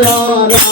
Raya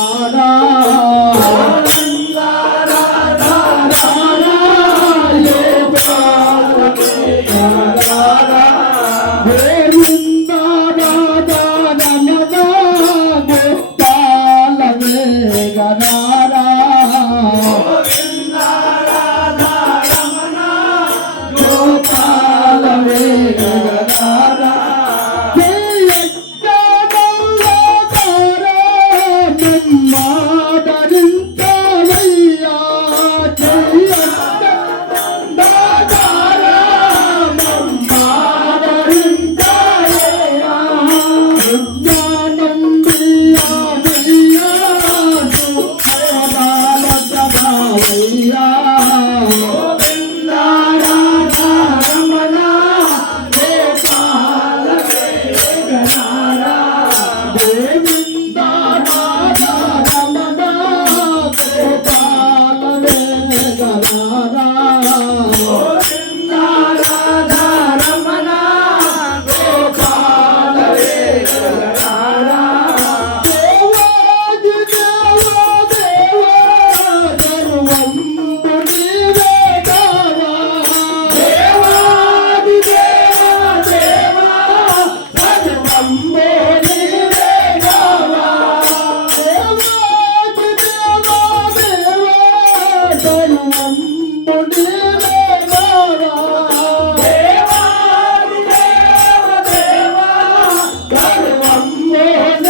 Amen.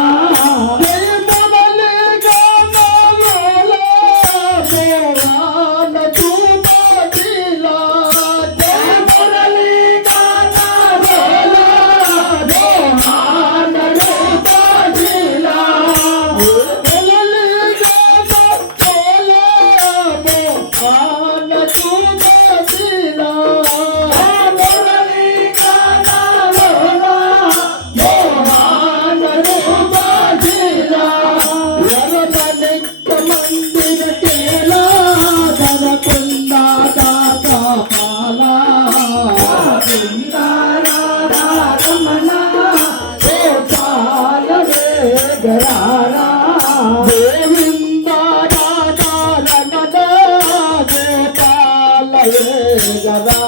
గదా